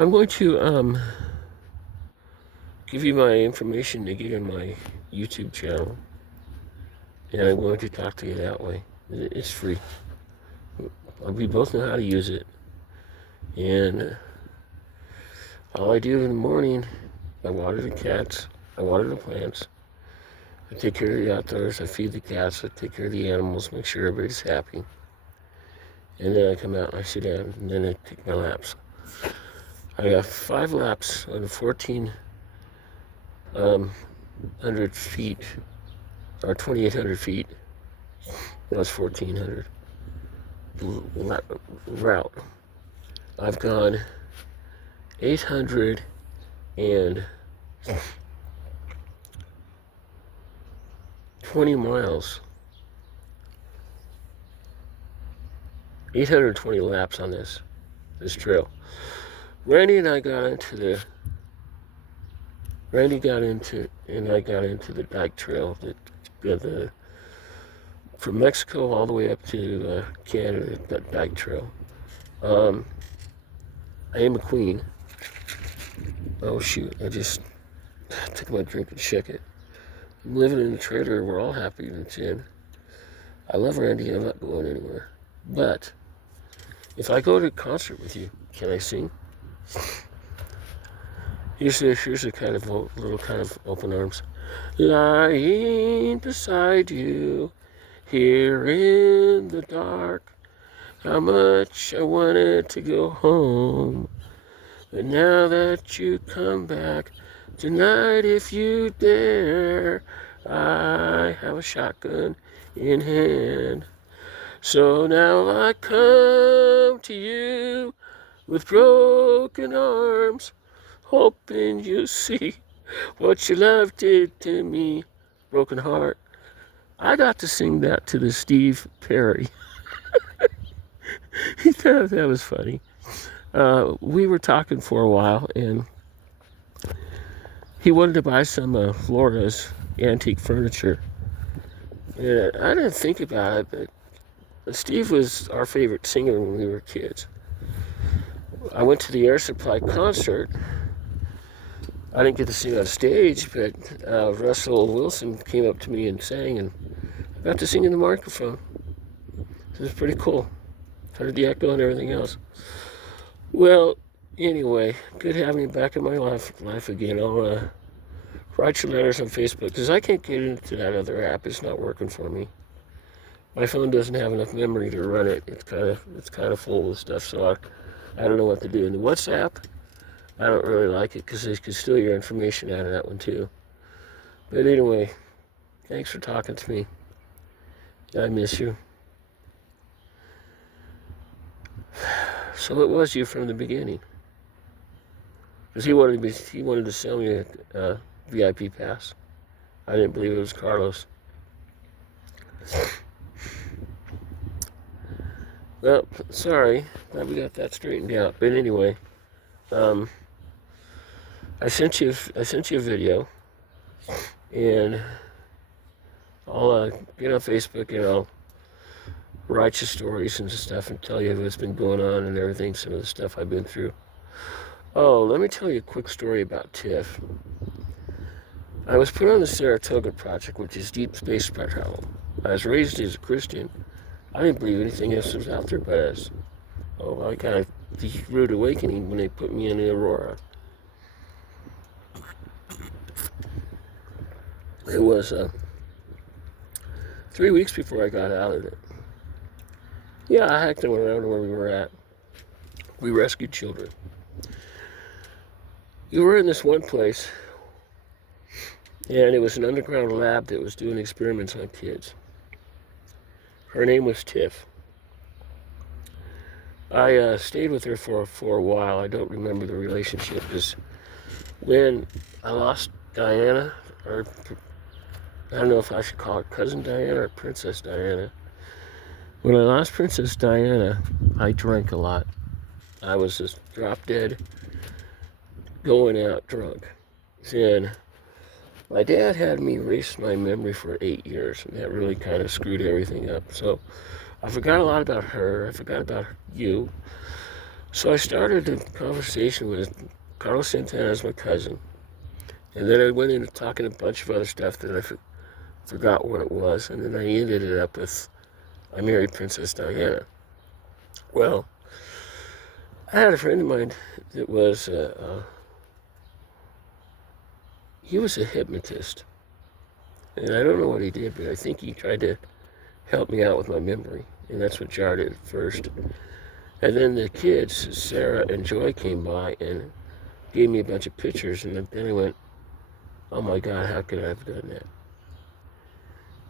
I'm going to give you my information to get in my YouTube channel, and I'm going to talk to you that way. It's free. We both know how to use it, and all I do in the morning, I water the cats, I water the plants, I take care of the outdoors, I feed the cats, I take care of the animals, make sure everybody's happy, and then I come out and I sit down, and then I take my laps. I got 5 laps on the 1,400 feet, or 2,800 feet. That's 1,400 route. I've gone 820 miles, 820 laps on this trail. Randy and I got into the bike trail, from Mexico all the way up to Canada, that bike trail. I am a queen. Oh shoot, I just took my drink and shook it. I'm living in a trailer we're all happy it's in. I love Randy, I'm not going anywhere. But if I go to a concert with you, can I sing? Here's a kind of little kind of open arms. Lying beside you, here in the dark, how much I wanted to go home. But now that you come back, tonight if you dare, I have a shotgun in hand. So now I come to you with broken arms, hoping you see what your love did to me. Broken heart. I got to sing that to the Steve Perry. He thought that was funny. We were talking for a while, and he wanted to buy some Florida's antique furniture. And I didn't think about it, but Steve was our favorite singer when we were kids. I went to the Air Supply concert. I didn't get to sing on stage, but Russell Wilson came up to me and sang, and I got to sing in the microphone. It was pretty cool. Heard the echo and everything else. Well, anyway, good having you back in my life again. I'll write your letters on Facebook, because I can't get into that other app. It's not working for me. My phone doesn't have enough memory to run it. It's kind of full with stuff, so I don't know what to do. And the WhatsApp, I don't really like it, because they can steal your information out of that one too. But anyway, thanks for talking to me. I miss you. So it was you from the beginning, because he wanted to sell me a VIP pass. I didn't believe it was Carlos. Well, sorry, glad we got that straightened out. But anyway, I sent you a video, and I'll get on Facebook and I'll write you stories and stuff and tell you what's been going on and everything, some of the stuff I've been through. Oh, let me tell you a quick story about Tiff. I was put on the Saratoga Project, which is deep space travel. I was raised as a Christian. I didn't believe anything else was out there but us. Oh, I got a rude awakening when they put me in the Aurora. It was 3 weeks before I got out of it. Yeah, I hacked around where we were at. We rescued children. We were in this one place, and it was an underground lab that was doing experiments on kids. Her name was Tiff. I stayed with her for a while. I don't remember the relationship, because when I lost Diana, or I don't know if I should call her Cousin Diana or Princess Diana. When I lost Princess Diana, I drank a lot. I was just drop dead, going out drunk. And my dad had me erase my memory for 8 years, and that really kind of screwed everything up. So I forgot a lot about her. I forgot about you. So I started a conversation with Carlos Santana as my cousin, and then I went into talking a bunch of other stuff that I forgot what it was, and then I ended it up with I married Princess Diana. Well, I had a friend of mine that was he was a hypnotist, and I don't know what he did, but I think he tried to help me out with my memory, and that's what jarred it at first. And then the kids, Sarah and Joy, came by and gave me a bunch of pictures, and then I went, oh my God, how could I have done that?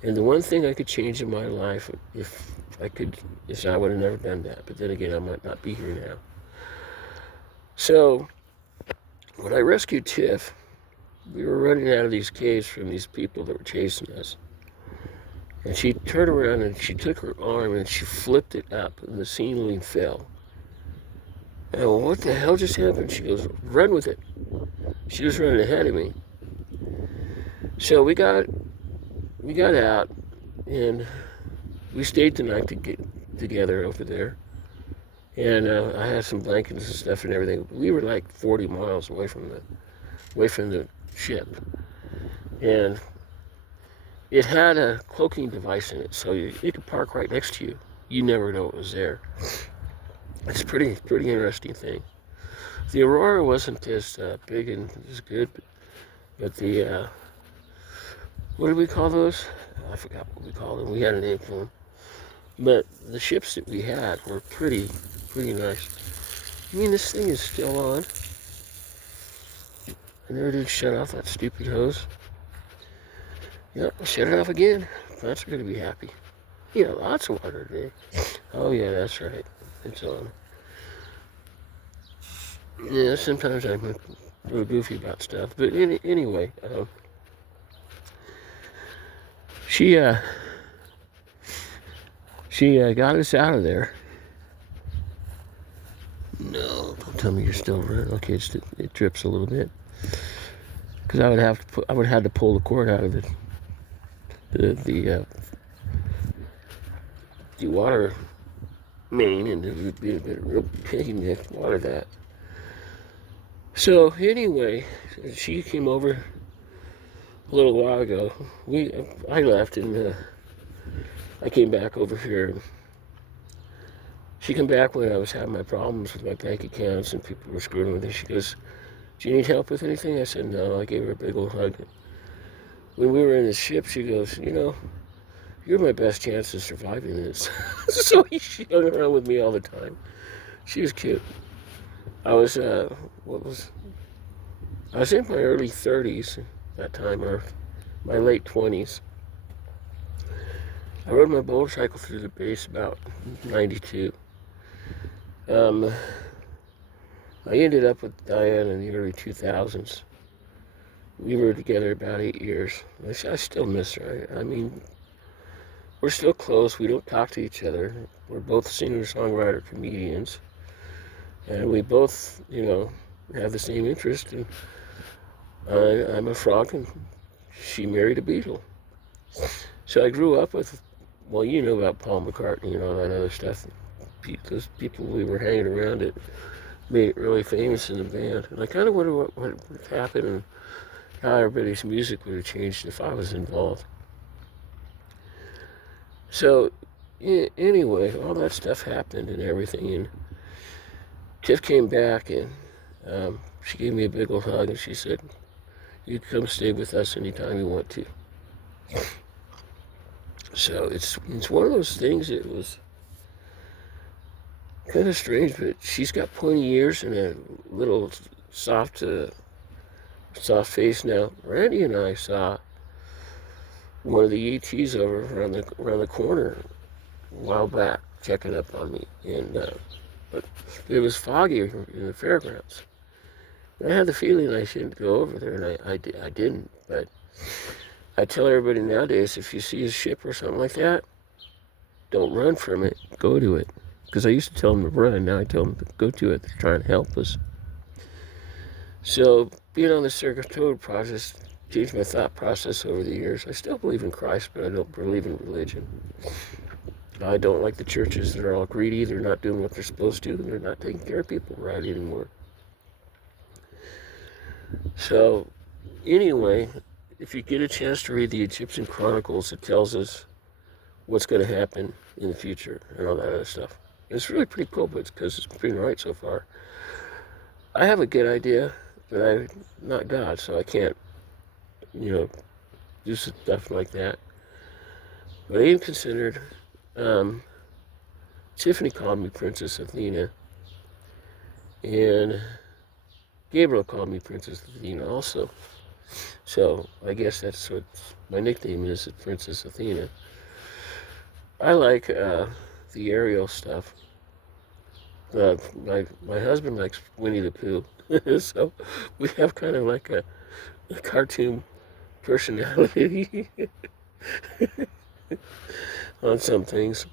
And the one thing I could change in my life, if I could, is I would have never done that. But then again, I might not be here now. So when I rescued Tiff, we were running out of these caves from these people that were chasing us. And she turned around and she took her arm and she flipped it up, and the ceiling fell. And I went, what the hell just happened? She goes, run with it. She was running ahead of me. So we got out, and we stayed the night to get together over there. And I had some blankets and stuff and everything. We were like 40 miles away from the ship, and it had a cloaking device in it, so you could park right next to you. You never know it was there. It's pretty interesting thing. The Aurora wasn't as big and as good, but the what do we call those? I forgot what we called them. We had a name for them. But the ships that we had were pretty nice. You mean this thing is still on? I never did shut off that stupid hose. Yep, I'll shut it off again. Plants are going to be happy. Yeah, lots of water today. Oh yeah, that's right. It's on. Yeah, sometimes I'm a little goofy about stuff. But anyway, she got us out of there. No, don't tell me you're still running. Okay, it drips a little bit. Because I would have to pull the cord out of the water main, and it would be a real pain to water that. So anyway, she came over a little while ago. I left, and I came back over here. She came back when I was having my problems with my bank accounts and people were screwing with me. She goes, do you need help with anything? I said, no. I gave her a big old hug. When we were in the ship, she goes, you're my best chance of surviving this. So she hung around with me all the time. She was cute. I was, I was in my early 30s at that time, or my late 20s. I rode my motorcycle through the base about 92. I ended up with Diane in the early 2000s. We were together about 8 years. I still miss her. I mean, we're still close. We don't talk to each other. We're both singer-songwriter comedians. And we both, have the same interest. And I'm a frog, and she married a beetle. So I grew up with, well, you know about Paul McCartney and all that other stuff. Those people we were hanging around it made it really famous in the band. And I kind of wonder what would happen and how everybody's music would have changed if I was involved. So, anyway, all that stuff happened and everything. And Tiff came back, and she gave me a big old hug, and she said, you can come stay with us anytime you want to. So it's one of those things that was kind of strange, but she's got pointy ears and a little soft face now. Randy and I saw one of the ETs over around the corner a while back, checking up on me, and but it was foggy in the fairgrounds. I had the feeling I shouldn't go over there, and I didn't. But I tell everybody nowadays, if you see a ship or something like that, don't run from it. Go to it. Because I used to tell them to run, now I tell them to go to it. They're trying to help us. So being on the Circus Toad process changed my thought process over the years. I still believe in Christ, but I don't believe in religion. I don't like the churches that are all greedy. They're not doing what they're supposed to, and they're not taking care of people right anymore. So, anyway, if you get a chance to read the Egyptian Chronicles, it tells us what's going to happen in the future and all that other stuff. It's really pretty cool, but because it's been right so far. I have a good idea, but I'm not God, so I can't, do stuff like that. But I am considered. Tiffany called me Princess Athena, and Gabriel called me Princess Athena also. So I guess that's what my nickname is, Princess Athena. I like the Ariel stuff. My husband likes Winnie the Pooh, so we have kind of like a cartoon personality on some things.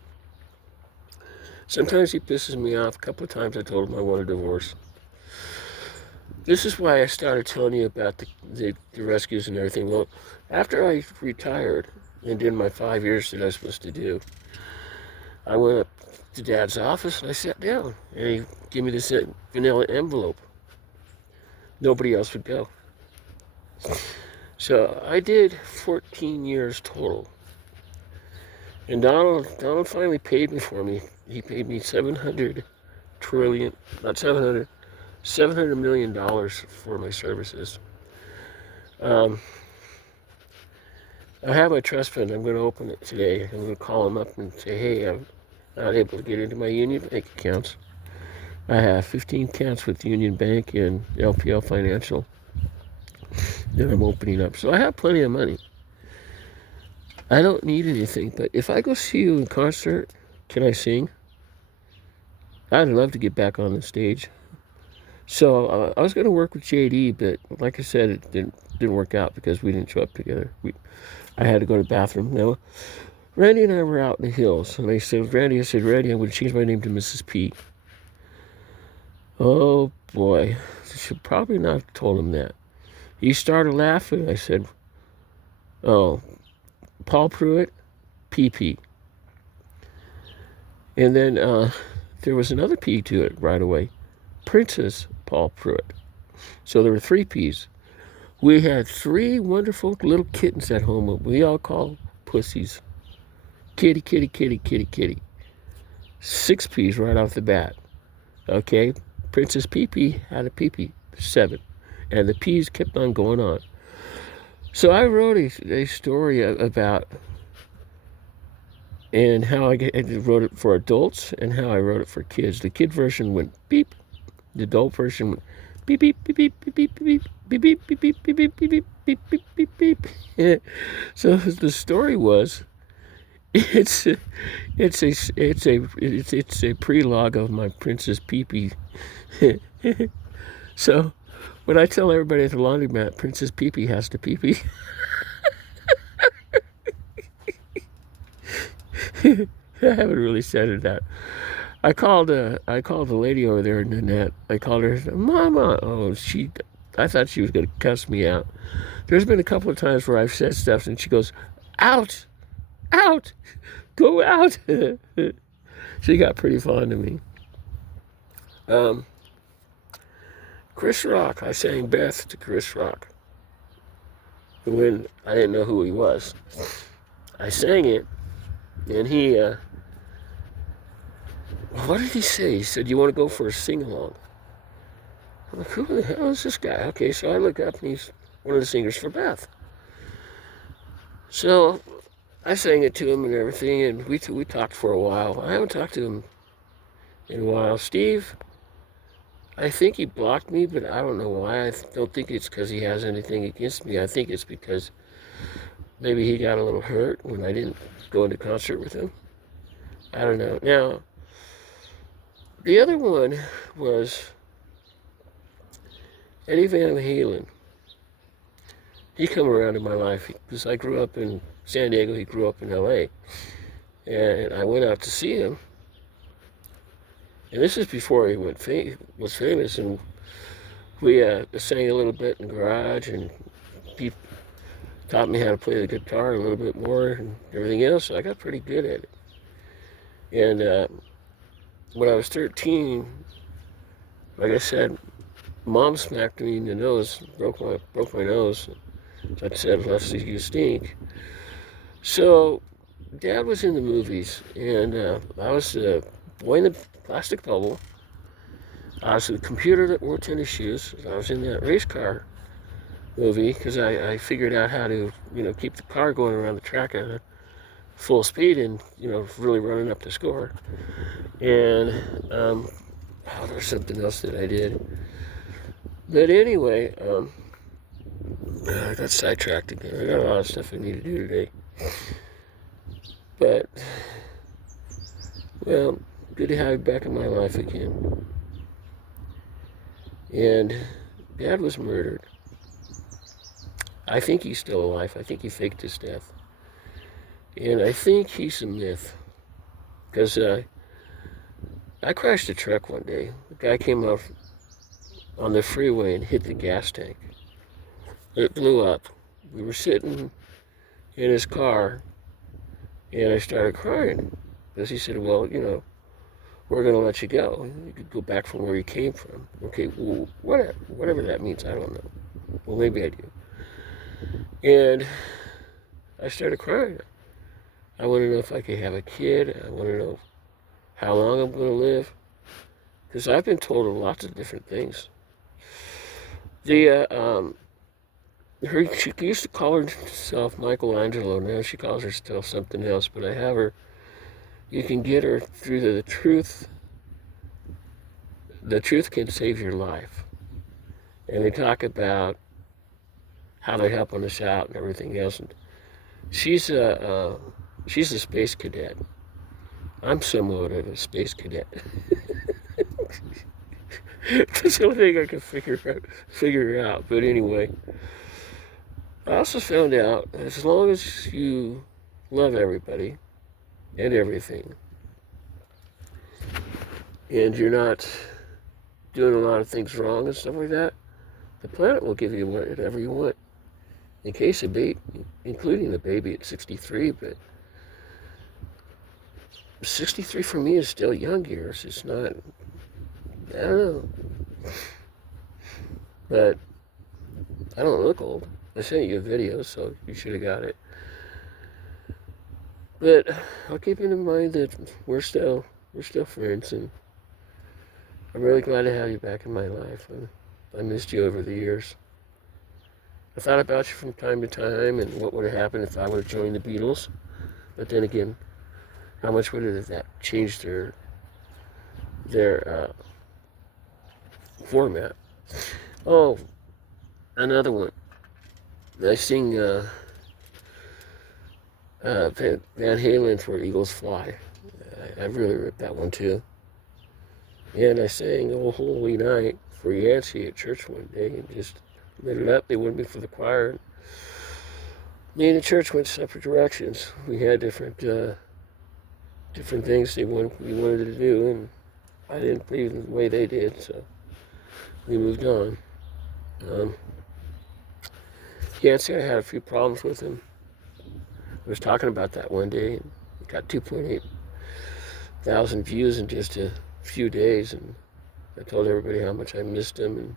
Sometimes he pisses me off. A couple of times I told him I want a divorce. This is why I started telling you about the rescues and everything. Well, after I retired and did my 5 years that I was supposed to do, I went up to Dad's office and I sat down and he gave me this vanilla envelope. Nobody else would go. So I did 14 years total. And Donald finally paid me for me. He paid me $700 million for my services. I have my trust fund. I'm going to open it today. I'm going to call him up and say, hey, I'm not able to get into my Union Bank accounts. I have 15 accounts with Union Bank and LPL Financial that I'm opening up. So I have plenty of money. I don't need anything, but if I go see you in concert, can I sing? I'd love to get back on the stage. So I was going to work with JD, but like I said, it didn't work out because we didn't show up together. I had to go to the bathroom. Now, Randy and I were out in the hills, and I said, Randy, I'm going to change my name to Mrs. P. Oh, boy. I should probably not have told him that. He started laughing. I said, oh, Paul Pruitt, PP. And then there was another P to it right away. Princess Paul Pruitt. So there were 3 P's. We had 3 wonderful little kittens at home that we all called pussies. Kitty, kitty, kitty, kitty, kitty. 6 P's right off the bat. Okay? Princess Pee-Pee had a pee-pee. 7. And the P's kept on going on. So I wrote a story about and how I wrote it for adults and how I wrote it for kids. The kid version went beep. The adult version went beep beep beep beep beep beep beep beep beep beep beep beep beep beep beep beep beep beep. So the story was, it's a prelogue of my Princess Pee-Pee. So when I tell everybody at the laundromat, Princess Pee-Pee has to pee-pee. I haven't really said it out. I called the lady over there, Nanette. I called her, Mama. Oh, I thought she was going to cuss me out. There's been a couple of times where I've said stuff and she goes, out, go out. She got pretty fond of me. Chris Rock, I sang Beth to Chris Rock. When I didn't know who he was. I sang it, and he, what did he say? He said, you want to go for a sing-along? I'm like, who the hell is this guy? Okay, so I look up, and he's one of the singers for Beth. So I sang it to him and everything, and we talked for a while. I haven't talked to him in a while. Steve, I think he blocked me, but I don't know why. I don't think it's because he has anything against me. I think it's because maybe he got a little hurt when I didn't go into concert with him. I don't know. Now, the other one was Eddie Van Halen. He come around in my life because I grew up in San Diego. He grew up in L.A. And I went out to see him. And this is before he was famous, and we sang a little bit in the garage, and he taught me how to play the guitar a little bit more and everything else, so I got pretty good at it. And when I was 13, like I said, Mom smacked me in the nose, broke my nose. That said, "Lest you stink." So Dad was in the movies, and I was the boy in the plastic bubble. I was the computer that wore tennis shoes. I was in that race car movie because I figured out how to, keep the car going around the track at full speed and, really running up the score. And there's something else that I did. But anyway, I got sidetracked again. I got a lot of stuff I need to do today. But, well, good to have you back in my life again. And Dad was murdered. I think he's still alive. I think he faked his death. And I think he's a myth. Because I crashed a truck one day. The guy came off on the freeway and hit the gas tank. It blew up. We were sitting in his car, and I started crying. Because he said, "Well, we're going to let you go. You could go back from where you came from." Okay, well, whatever that means, I don't know. Well, maybe I do. And I started crying. I want to know if I could have a kid. I want to know how long I'm going to live. Because I've been told lots of different things. She used to call herself Michelangelo. Now she calls herself something else. But I have her. You can get her through the truth. The truth can save your life. And they talk about how they're helping us out and everything else. And she's a space cadet. I'm somewhat of a space cadet. That's the only thing I can figure out. But anyway, I also found out as long as you love everybody and everything, and you're not doing a lot of things wrong and stuff like that, the planet will give you whatever you want. In case of baby, including the baby at 63, but 63 for me is still young years. It's not, I don't know. But I don't look old. I sent you a video, so you should have got it. But I'll keep in mind that we're still friends, and I'm really glad to have you back in my life. I missed you over the years. I thought about you from time to time and what would have happened if I would have joined the Beatles. But then again, how much would have that changed their format? Oh, another one. I sing Van Halen for Eagles Fly. I really ripped that one too. And I sang "Oh Holy Night" for Yancey at church one day and just lit it up. They wanted me for the choir. Me and the church went separate directions. We had different things we wanted to do, and I didn't believe in the way they did, so we moved on. Yancey, I had a few problems with him. I was talking about that one day, and it got 2.8 thousand views in just a few days, and I told everybody how much I missed him and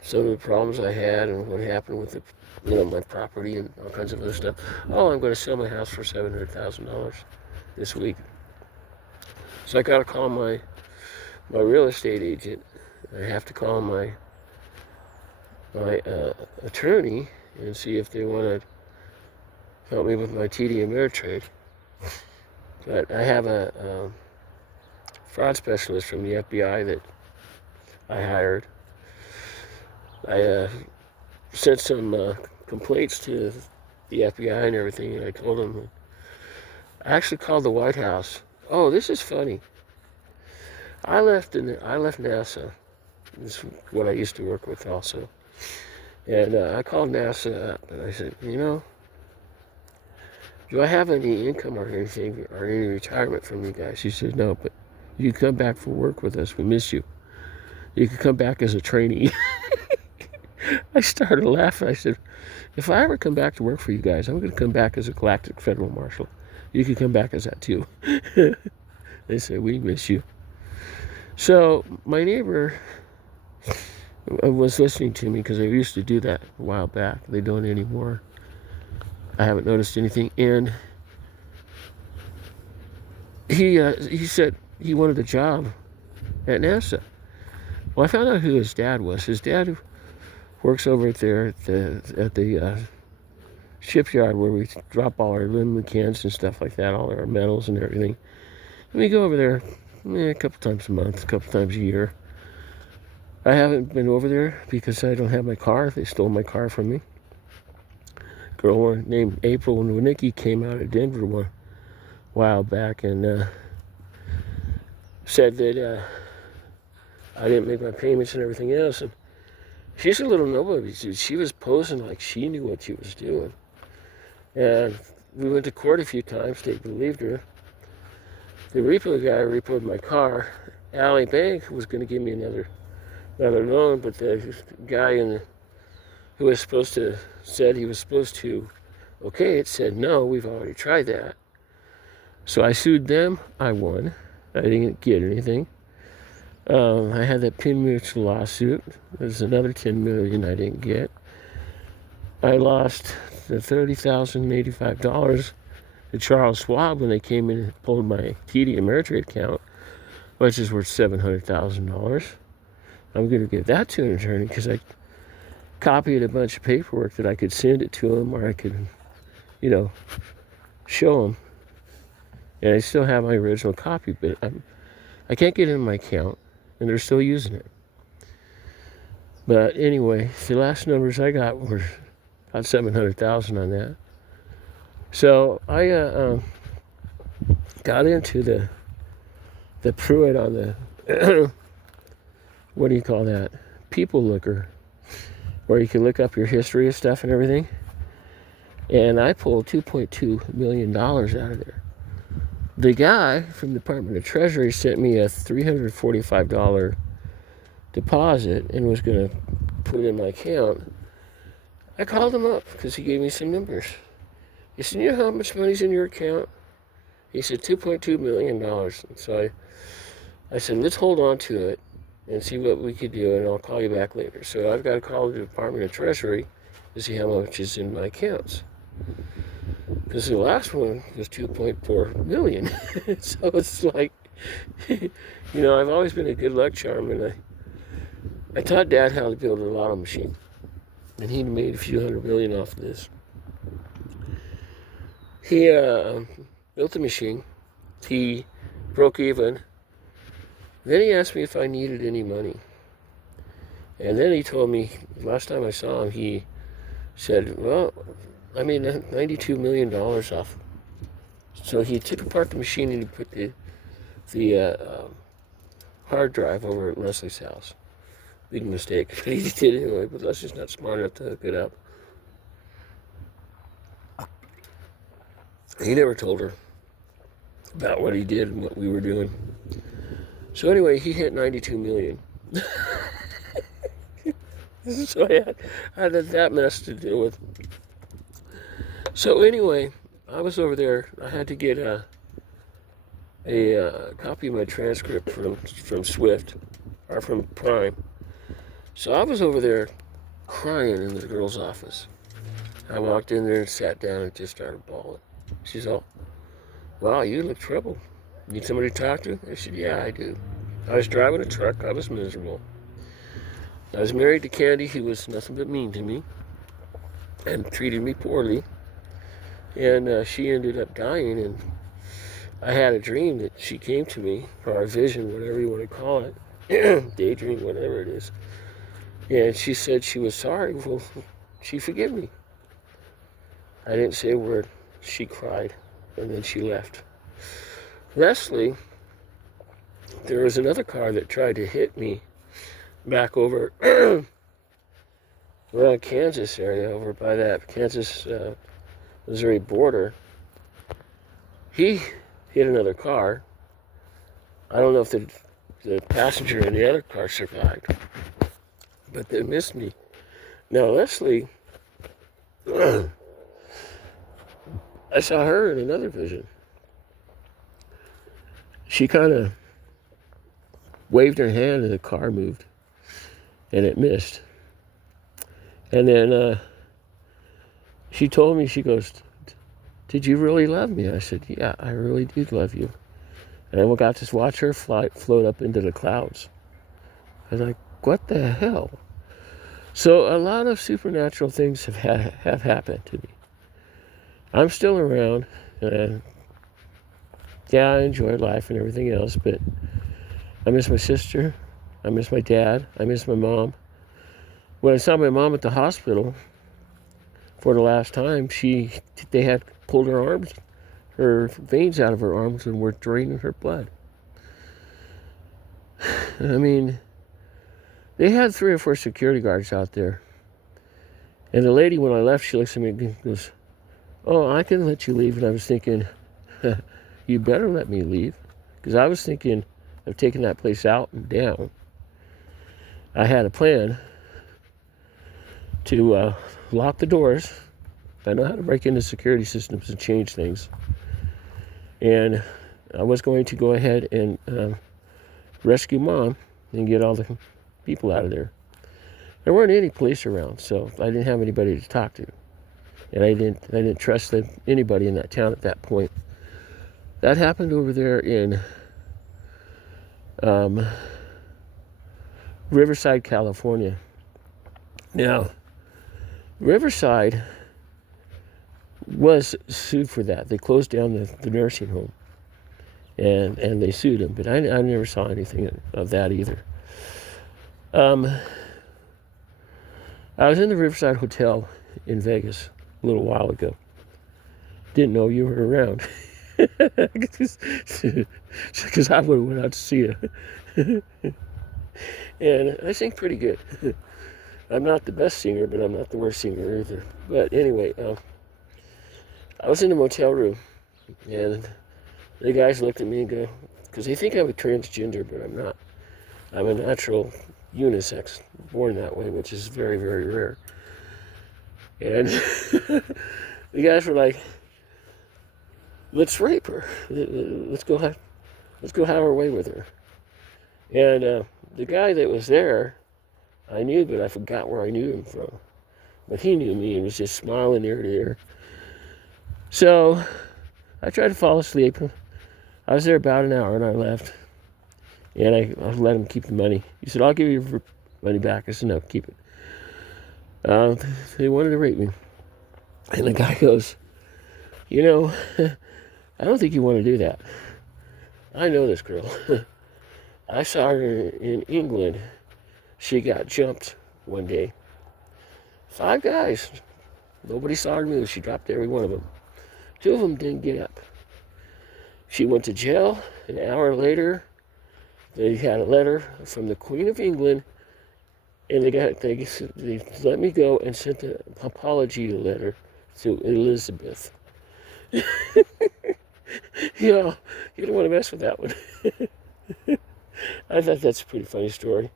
some of the problems I had and what happened with my property and all kinds of other stuff. Oh, I'm going to sell my house for $700,000 this week. So I got to call my real estate agent. I have to call my attorney and see if they want to help me with my TD Ameritrade. But I have a fraud specialist from the FBI that I hired. I sent some complaints to the FBI and everything, and I told them. I actually called the White House. Oh, this is funny. I left NASA. This is what I used to work with also. And I called NASA up, and I said, do I have any income or anything, or any retirement from you guys? He said, no, but you can come back for work with us. We miss you. You can come back as a trainee. I started laughing. I said, if I ever come back to work for you guys, I'm going to come back as a galactic federal marshal. You could come back as that too. They said, we miss you. So my neighbor was listening to me because I used to do that a while back. They don't anymore. I haven't noticed anything. And he said he wanted a job at NASA. Well, I found out who his dad was. His dad works over there at the shipyard where we drop all our aluminum cans and stuff like that, all our metals and everything. And we go over there a couple times a month, a couple times a year. I haven't been over there because I don't have my car. They stole my car from me. A girl named April Nowicki came out of Denver one while back and said that I didn't make my payments and everything else. And she's a little nobody. She was posing like she knew what she was doing. And we went to court a few times. They believed her. The repo guy repoed my car. Alley Bank was going to give me another loan, but the guy who was said he was supposed to okay it, said no, we've already tried that. So I sued them. I won. I didn't get anything. I had that Penn Mutual lawsuit. There's another $10 million I didn't get. I lost the $30,085 to Charles Schwab when they came in and pulled my TD Ameritrade account, which is worth $700,000. I'm going to give that to an attorney because I copied a bunch of paperwork that I could send it to him, or I could, show him. And I still have my original copy, but I can't get it in my account, and they're still using it. But anyway, the last numbers I got were about $700,000 on that. So I got into the Pruitt on the what do you call that? People Looker, where you can look up your history of stuff and everything. And I pulled $2.2 million out of there. The guy from the Department of Treasury sent me a $345 deposit and was going to put it in my account. I called him up because he gave me some numbers. He said, you know how much money's in your account? He said, $2.2 million. And so I said, let's hold on to it and see what we could do, and I'll call you back later. So I've got to call the Department of Treasury to see how much is in my accounts. Because the last one was $2.4 million. So it's like, I've always been a good luck charm, and I taught Dad how to build a lotto machine. And he made a few $100 million off of this. He built the machine. He broke even. Then he asked me if I needed any money. And then he told me, last time I saw him, he said, well, I made $92 million off. So he took apart the machine and he put the hard drive over at Leslie's house. Big mistake. He did it anyway, but Leslie's not smart enough to hook it up. He never told her about what he did and what we were doing. So anyway, he hit 92 million. So I had that mess to deal with. So anyway, I was over there. I had to get a copy of my transcript from Swift, or from Prime. So I was over there crying in the girl's office. I walked in there and sat down and just started bawling. She's all, wow, you look troubled. Need somebody to talk to? I said, yeah, I do. I was driving a truck. I was miserable. I was married to Candy, who was nothing but mean to me and treated me poorly. And she ended up dying, and I had a dream that she came to me, or a vision, whatever you want to call it, daydream, whatever it is. And she said she was sorry. Well, she forgave me. I didn't say a word. She cried, and then she left. Leslie, there was another car that tried to hit me back over around Kansas area, over by that Kansas Missouri border. He hit another car. I don't know if the passenger in the other car survived, but they missed me. Now Leslie, I saw her in another vision. she kind of waved her hand and the car moved, and it missed. And then she told me, she goes, "Did you really love me?" I said, "Yeah, I really did love you." And I got to watch her float up into the clouds. I was like, what the hell? So a lot of supernatural things have happened to me. I'm still around, and yeah, I enjoy life and everything else, but I miss my sister, I miss my dad, I miss my mom. When I saw my mom at the hospital for the last time, they had pulled her veins out of her arms and were draining her blood. I mean, they had 3 or 4 security guards out there. And the lady, when I left, she looks at me and goes, "Oh, I can let you leave." And I was thinking, you better let me leave. Because I was thinking of taking that place out and down. I had a plan to lock the doors. I know how to break into security systems and change things. And I was going to go ahead and rescue Mom and get all the people out of there. There weren't any police around, so I didn't have anybody to talk to. And I didn't trust anybody in that town at that point. That happened over there in Riverside, California. Now, Riverside was sued for that. They closed down the nursing home, and they sued him. But I never saw anything of that either. I was in the Riverside Hotel in Vegas a little while ago. Didn't know you were around. Because I would have went out to see you. And I sing pretty good. I'm not the best singer, but I'm not the worst singer either. But anyway, I was in the motel room, and the guys looked at me and go, because they think I'm a transgender, but I'm not. I'm a natural unisex, born that way, which is very, very rare. And the guys were like, "Let's rape her. Let's go have our way with her." And the guy that was there, I knew, but I forgot where I knew him from. But he knew me and was just smiling ear to ear. So I tried to fall asleep. I was there about an hour and I left. And I let him keep the money. He said, "I'll give you your money back." I said, "No, keep it." They wanted to rape me. And the guy goes, "You know, I don't think you want to do that. I know this girl. I saw her in England. She got jumped one day. 5 guys. Nobody saw her move. She dropped every one of them. 2 of them didn't get up. She went to jail. An hour later, they had a letter from the Queen of England, and they let me go and sent an apology letter to Elizabeth." You don't want to mess with that one. I thought that's a pretty funny story.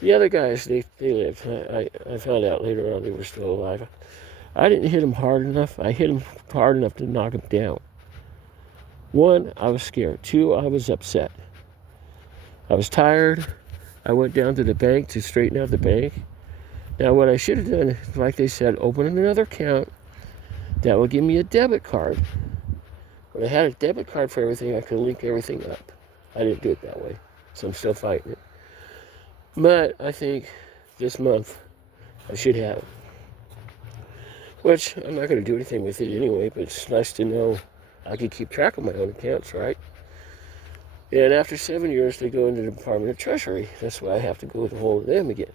The other guys, they lived. I found out later on they were still alive. I didn't hit them hard enough. I hit them hard enough to knock them down. 1, I was scared. 2, I was upset. I was tired. I went down to the bank to straighten out the bank. Now, what I should have done, like they said, open another account that would give me a debit card. When I had a debit card for everything, I could link everything up. I didn't do it that way, so I'm still fighting it. But I think this month I should have it. Which, I'm not going to do anything with it anyway, but it's nice to know I can keep track of my own accounts, right? And after 7 years, they go into the Department of Treasury. That's why I have to go to hold of them again.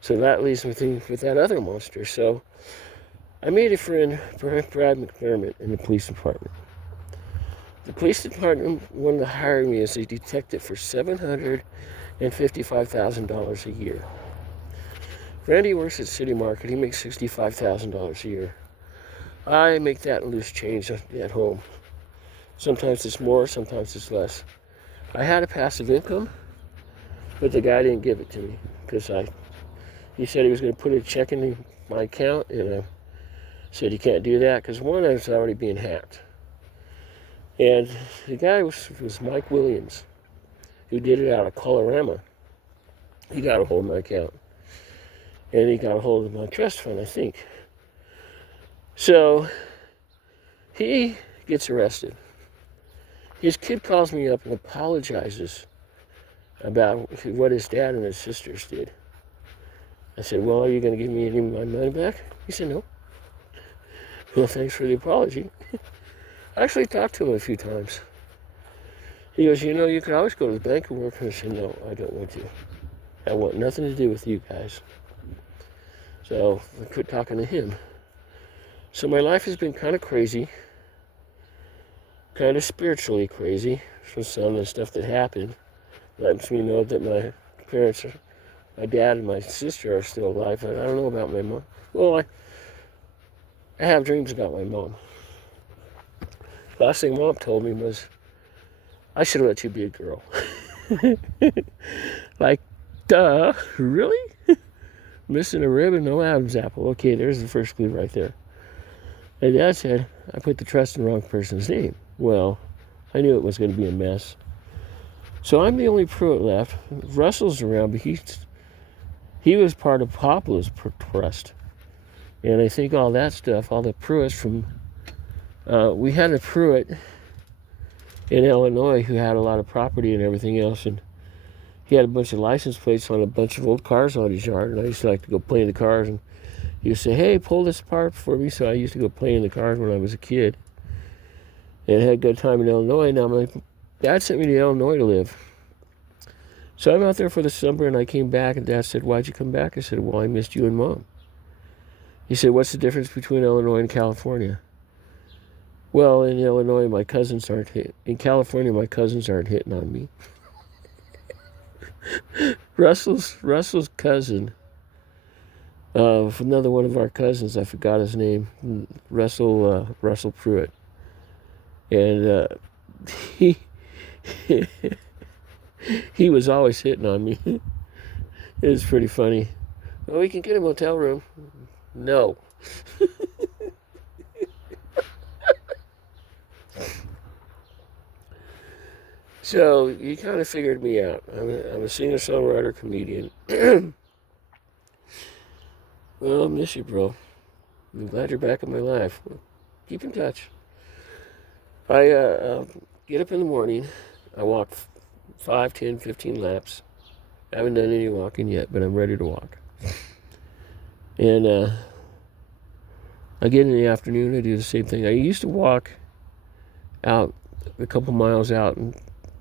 So that leaves me with that other monster. So I made a friend, Brad McDermott, in the police department. The police department wanted to hire me as a detective for $755,000 a year. Randy works at City Market. He makes $65,000 a year. I make that in loose change at home. Sometimes it's more, sometimes it's less. I had a passive income, but the guy didn't give it to me because he said he was going to put a check in my account, and I said you can't do that because 1, I was already being hacked. And the guy was Mike Williams, who did it out of Colorama. He got a hold of my account. And he got a hold of my trust fund, I think. So he gets arrested. His kid calls me up and apologizes about what his dad and his sisters did. I said, well, are you going to give me any of my money back? He said, no. Well, thanks for the apology. I actually talked to him a few times. He goes, you could always go to the bank and work. And I said, no, I don't want to. I want nothing to do with you guys. So I quit talking to him. So my life has been kind of crazy, kind of spiritually crazy from some of the stuff that happened. Lets me know that my parents, my dad and my sister are still alive, but I don't know about my mom. Well, I have dreams about my mom. Last thing Mom told me was, I should have let you be a girl. Like, duh, really? Missing a rib and no Adam's apple. Okay, there's the first clue right there. And Dad said, I put the trust in the wrong person's name. Well, I knew it was going to be a mess. So I'm the only Pruitt left. Russell's around, but he was part of Papa's trust. And I think all that stuff, all the Pruitts from... we had a Pruitt in Illinois who had a lot of property and everything else, and he had a bunch of license plates on a bunch of old cars on his yard, and I used to like to go play in the cars, and he would say, hey, pull this apart for me. So I used to go play in the cars when I was a kid and had a good time in Illinois. Now my dad sent me to Illinois to live. So I'm out there for the summer, and I came back, and Dad said, why'd you come back? I said, well, I missed you and Mom. He said, what's the difference between Illinois and California? Well, in Illinois, my cousins aren't hit. In California, my cousins aren't hitting on me. Russell's cousin, another one of our cousins, I forgot his name, Russell Pruitt, and he he was always hitting on me. It was pretty funny. Well, we can get a motel room. No. So you kind of figured me out. I'm a singer-songwriter, comedian. Well, I miss you, bro. I'm glad you're back in my life. Keep in touch. I get up in the morning. I walk 5, 10, 15 laps. I haven't done any walking yet, but I'm ready to walk. And I get in the afternoon. I do the same thing. I used to walk out a couple miles out, and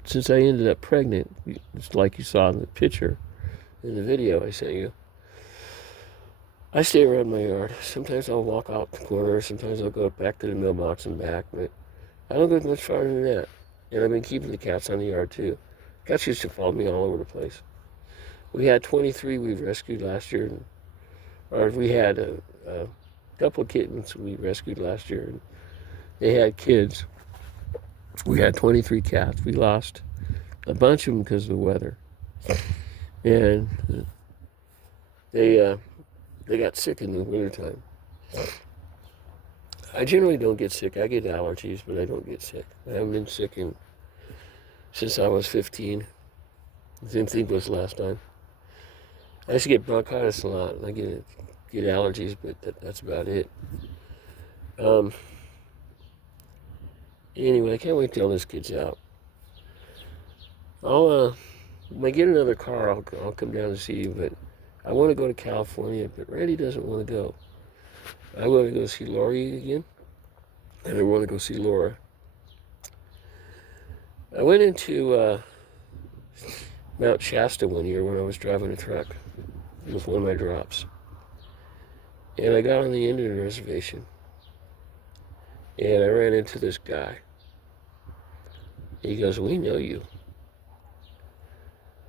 since I ended up pregnant, it's like you saw in the picture, in the video I sent you, I stay around my yard. Sometimes I'll walk out the corner, sometimes I'll go back to the mailbox and back, but I don't go much farther than that. And I've been keeping the cats on the yard too. Cats used to follow me all over the place. We had 23 we rescued last year, or we had a couple of kittens we rescued last year, and they had kids. We had 23 cats. We lost a bunch of them because of the weather. And they got sick in the wintertime. I generally don't get sick. I get allergies, but I don't get sick. I haven't been sick since I was 15. I didn't think it was the last time. I used to get bronchitis a lot, and I get allergies, but that's about it. Anyway, I can't wait till this gets out. When I get another car, I'll come down to see you, but I want to go to California, but Randy doesn't want to go. I want to go see Lori again, and I want to go see Laura. I went into Mount Shasta one year when I was driving a truck. It was one of my drops. And I got on the Indian reservation, and I ran into this guy. He goes, we know you.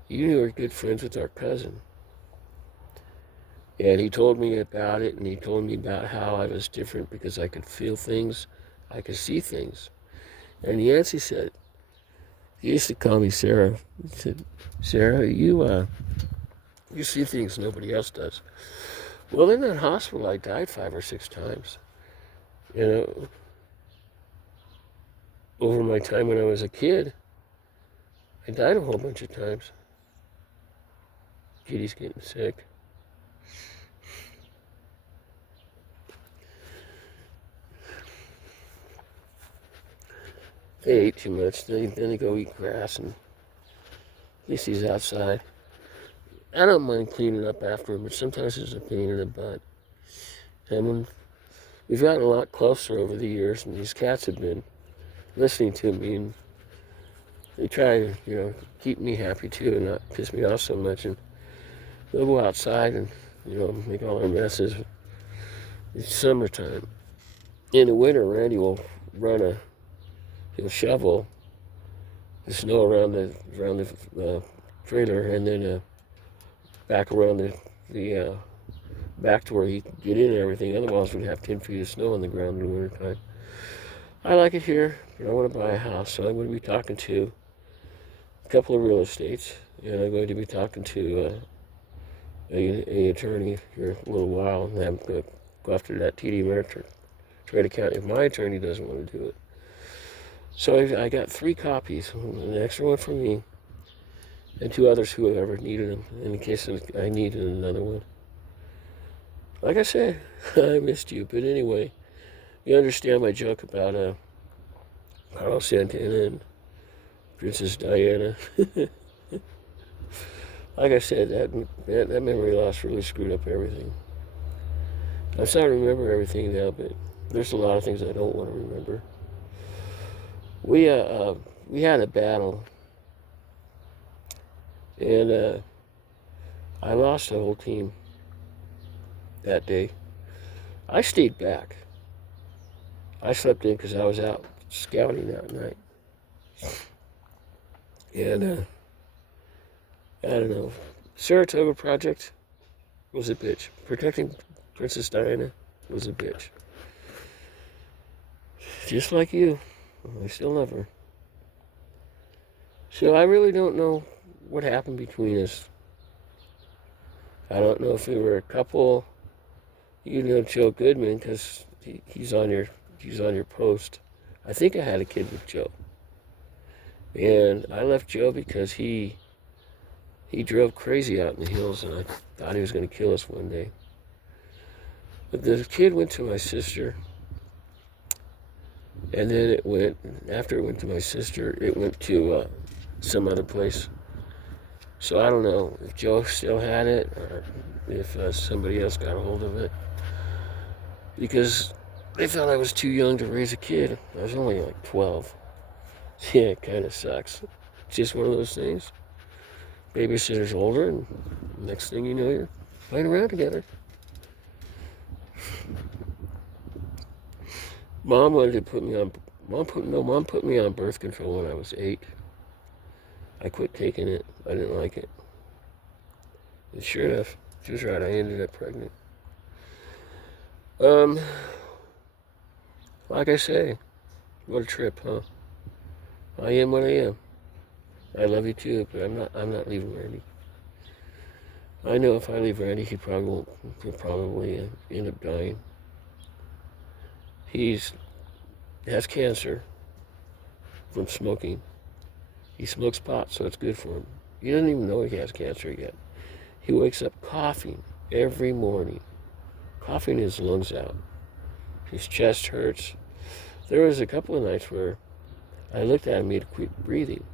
You were good friends with our cousin. And he told me about it, and he told me about how I was different because I could feel things, I could see things. And Yancey said, he used to call me Sarah. He said, Sarah, you see things nobody else does. Well, in that hospital, I died 5 or 6 times. You know, over my time when I was a kid, I died a whole bunch of times. Kitty's getting sick. They ate too much. Then they go eat grass, and at least he's outside. I don't mind cleaning up after him, but sometimes it's a pain in the butt. And when we've gotten a lot closer over the years, and these cats have been listening to me, and they try to, keep me happy too, and not piss me off so much. And they'll go outside and, make all their messes. It's summertime. In the winter, Randy will he'll shovel the snow around the trailer, and then back around the back to where he can get in and everything. Otherwise, we'd have 10 feet of snow on the ground in the wintertime. I like it here, but I want to buy a house, so I'm going to be talking to a couple of real estates, and I'm going to be talking to a attorney here in a little while, and I'm going to go after that TD Ameritrade account if my attorney doesn't want to do it. So I got 3 copies, an extra one for me, and 2 others who have ever needed them, in case I needed another one. Like I said, I missed you, but anyway, you understand my joke about Carlos Santana and Princess Diana. Like I said, that memory loss really screwed up everything. I'm starting to remember everything now, but there's a lot of things I don't want to remember. We had a battle, and I lost the whole team that day. I stayed back. I slept in because I was out scouting that night. And I don't know. Saratoga Project was a bitch. Protecting Princess Diana was a bitch. Just like you. I still love her. So I really don't know what happened between us. I don't know if we were a couple. You know Joe Goodman because he's on your post. I think I had a kid with Joe. And I left Joe because he drove crazy out in the hills, and I thought he was going to kill us one day. But the kid went to my sister, and then after it went to my sister, it went to some other place. So I don't know if Joe still had it, or if somebody else got a hold of it. Because they thought I was too young to raise a kid. I was only like 12. Yeah, it kind of sucks. It's just one of those things. Babysitter's older, and next thing you know, you're playing around together. Mom wanted to put me on. Mom put me on birth control when I was 8. I quit taking it. I didn't like it. And sure enough, she was right. I ended up pregnant. Like I say, what a trip, huh? I am what I am. I love you too, but I'm not leaving Randy. I know if I leave Randy, he'll probably end up dying. He has cancer from smoking. He smokes pot, so it's good for him. He doesn't even know he has cancer yet. He wakes up coughing every morning, coughing his lungs out. His chest hurts. There was a couple of nights where I looked at him, he had quit breathing.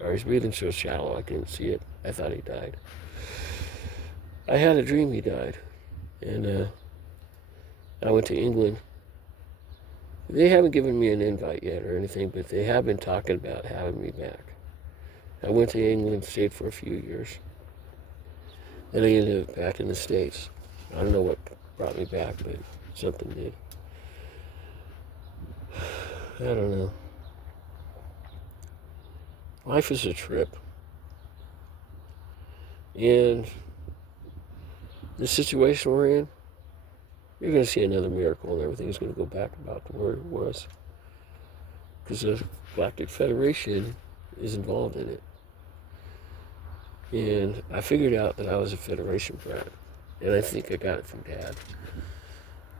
Or he's breathing so shallow I couldn't see it. I thought he died. I had a dream he died. And I went to England. They haven't given me an invite yet or anything, but they have been talking about having me back. I went to England, stayed for a few years. Then I ended up back in the States. I don't know what brought me back, but something did. I don't know. Life is a trip. And the situation we're in, you're going to see another miracle, and everything's going to go back about to where it was. Because the Galactic Federation is involved in it. And I figured out that I was a Federation brat. And I think I got it from Dad.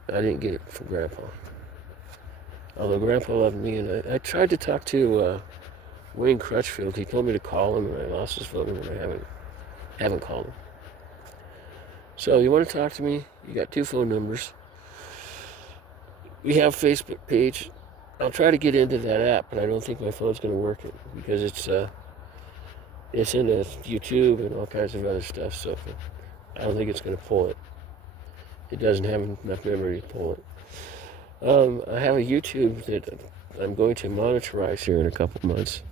I didn't get it from Grandpa. Although Grandpa loved me, and I tried to talk to Wayne Crutchfield. He told me to call him, and I lost his phone number, and I haven't called him. So you want to talk to me? You got 2 phone numbers. We have a Facebook page. I'll try to get into that app, but I don't think my phone's going to work it because it's into YouTube and all kinds of other stuff. So I don't think it's going to pull it. It doesn't have enough memory to pull it. I have a YouTube that I'm going to monetize here in a couple months.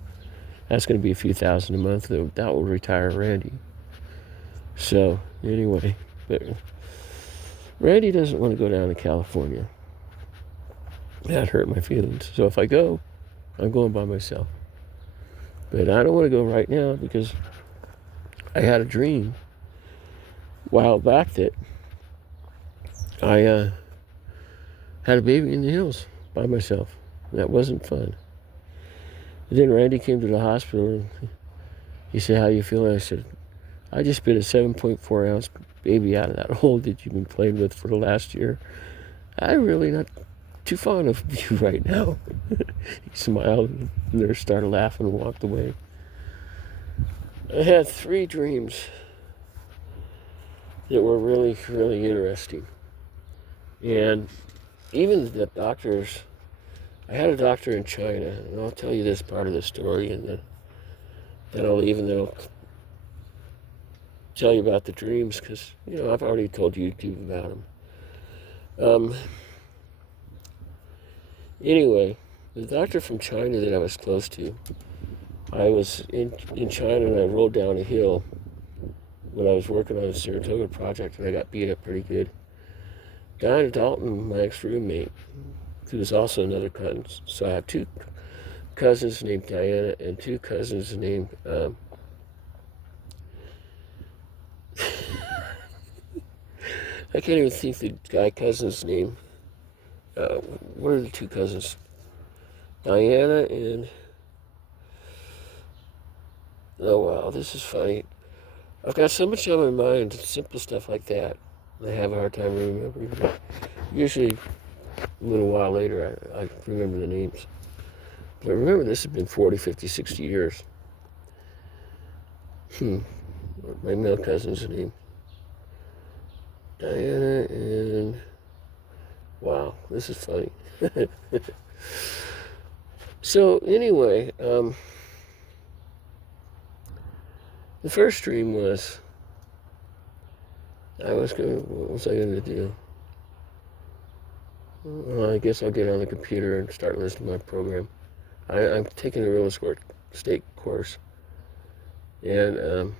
That's going to be a few thousand a month. That will retire Randy. So anyway, but Randy doesn't want to go down to California. That hurt my feelings. So if I go, I'm going by myself. But I don't want to go right now because I had a dream a while back that I had a baby in the hills by myself. That wasn't fun. And then Randy came to the hospital and he said, "How you feeling?" I said, "I just spit a 7.4 ounce baby out of that hole that you've been playing with for the last year. I'm really not too fond of you right now." He smiled, and the nurse started laughing and walked away. I had 3 dreams that were really, really interesting. And even the doctors, I had a doctor in China, and I'll tell you this part of the story, and then I'll tell you about the dreams, because, I've already told YouTube about them. Anyway, the doctor from China that I was close to, I was in China and I rolled down a hill when I was working on a Saratoga project, and I got beat up pretty good. Diana Dalton, my ex-roommate, who was also another cousin, so I have 2 cousins named Diana and 2 cousins named I can't even think the guy cousin's name. What are the 2 cousins? Diana and... Oh, wow, this is funny. I've got so much on my mind, simple stuff like that. I have a hard time remembering. Usually, a little while later, I remember the names. But remember, this has been 40, 50, 60 years. My male cousin's name. Diana and... Wow, this is funny. So, anyway, the first dream was, what was I going to do? Well, I guess I'll get on the computer and start listening to my program. I'm taking a real estate course. And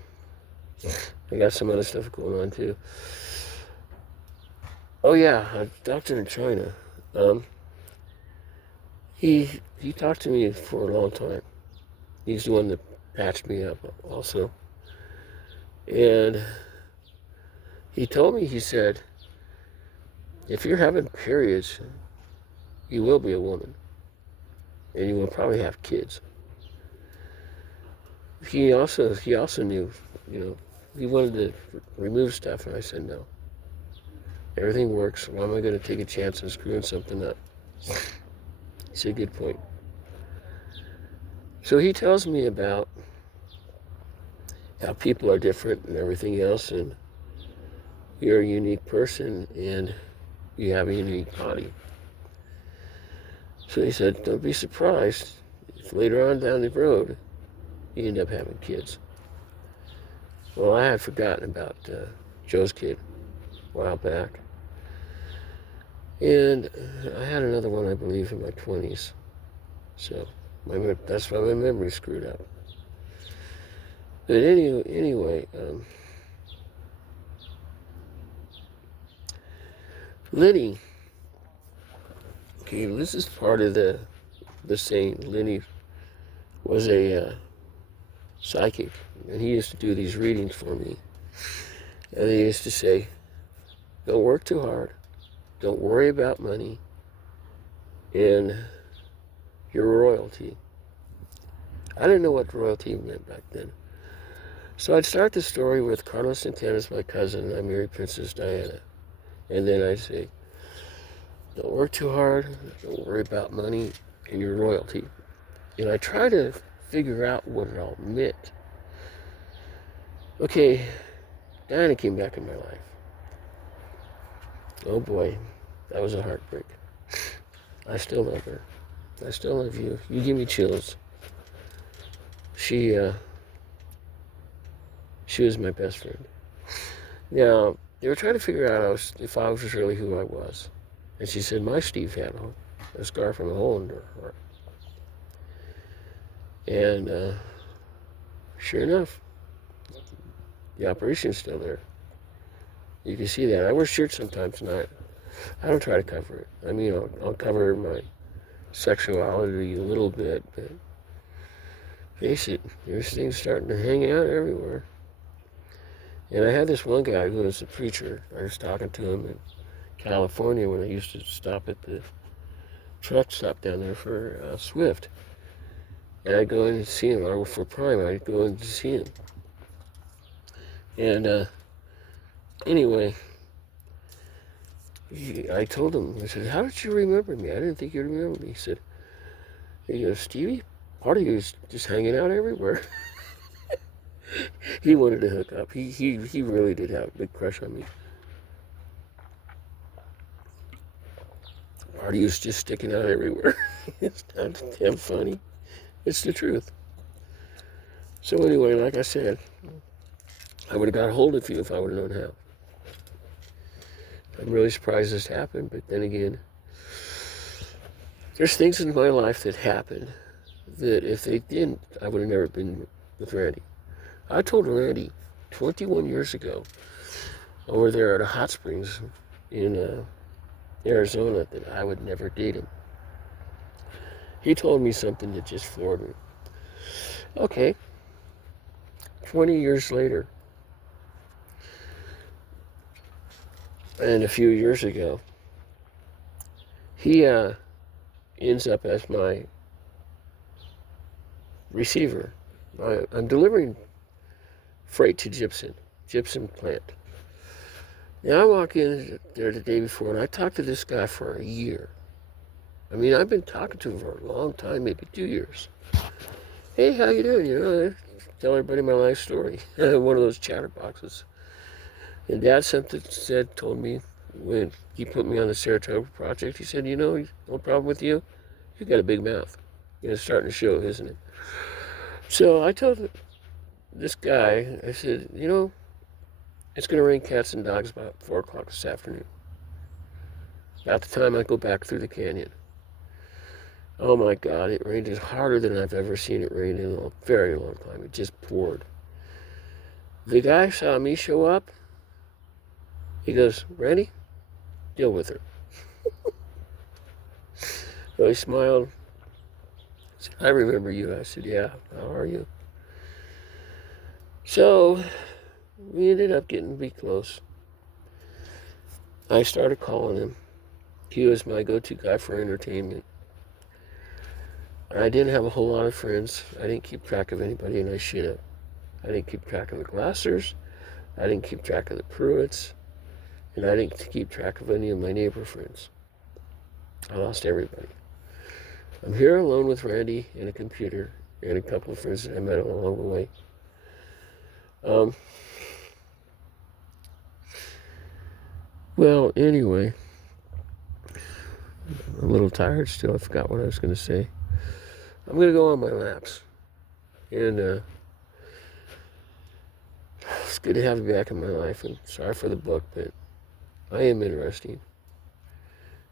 I got some other stuff going on too. Oh yeah, a doctor in China. He talked to me for a long time. He's the one that patched me up also. And he told me, he said, if you're having periods, you will be a woman. And you will probably have kids. He also knew, he wanted to remove stuff, and I said no. Everything works. Why am I going to take a chance on screwing something up? He said, good point. So he tells me about how people are different and everything else, and you're a unique person, and you have a unique body. So he said, don't be surprised if later on down the road you end up having kids. Well, I had forgotten about Joe's kid a while back. And I had another one, I believe, in my 20s. So that's why my memory's screwed up. But anyway, Liddy. Okay, this is part of the saying. Liddy was a psychic, and he used to do these readings for me. And he used to say, don't work too hard, don't worry about money, and your royalty. I didn't know what royalty meant back then. So I'd start the story with Carlos Santana is my cousin, and I married Princess Diana. And then I'd say, Don't work too hard. Don't worry about money and your loyalty. And I try to figure out what it all meant. Okay, Diana came back in my life. Oh boy, that was a heartbreak. I still love her. I still love you. You give me chills. She was my best friend. Now, they were trying to figure out if I was really who I was. And she said, my Steve had a scar from a hole in her heart. And sure enough, the operation's still there. You can see that. I wear shirts sometimes, and I don't try to cover it. I mean, I'll cover my sexuality a little bit, but face it, there's things starting to hang out everywhere. And I had this one guy who was a preacher. I was talking to him in California when I used to stop at the truck stop down there for Swift. And I'd go in and see him, or for Prime, I'd go in to see him. And anyway, I told him, I said, how did you remember me? I didn't think you'd remember me. He goes, Stevie, part of you is just hanging out everywhere. He wanted to hook up. He really did have a big crush on me. Part of you is just sticking out everywhere. It's not damn funny. It's the truth. So anyway, like I said, I would have got a hold of you if I would have known how. I'm really surprised this happened, but then again, there's things in my life that happened that if they didn't, I would have never been with Randy. I told Randy 21 years ago over there at a hot springs in Arizona that I would never date him. He told me something that just floored me. Okay, 20 years later, and a few years ago, he ends up as my receiver. I'm delivering freight to gypsum plant. Now I walk in there the day before, and I talked to this guy for a year. I mean, I've been talking to him for a long time, maybe 2 years. Hey, how you doing? You know, I tell everybody my life story. One of those chatterboxes. And Dad told me when he put me on the Saratoga project, he said, you know, no problem with you. You got a big mouth. You know, it's starting to show, isn't it? So I told this guy, I said, you know, it's going to rain cats and dogs about 4 o'clock this afternoon. About the time I go back through the canyon. Oh my God, it rained as harder than I've ever seen it rain in a very long time. It just poured. The guy saw me show up. He goes, Randy, deal with her. So he smiled. He said, I remember you. I said, yeah, how are you? So we ended up getting to be close. I started calling him. He was my go-to guy for entertainment. I didn't have a whole lot of friends. I didn't keep track of anybody, and I should have. I didn't keep track of the Glassers. I didn't keep track of the Pruitts. And I didn't keep track of any of my neighbor friends. I lost everybody. I'm here alone with Randy and a computer and a couple of friends that I met along the way. Well, anyway, I'm a little tired still. I forgot what I was going to say. I'm going to go on my laps. And it's good to have you back in my life. And sorry for the book, but I am interesting.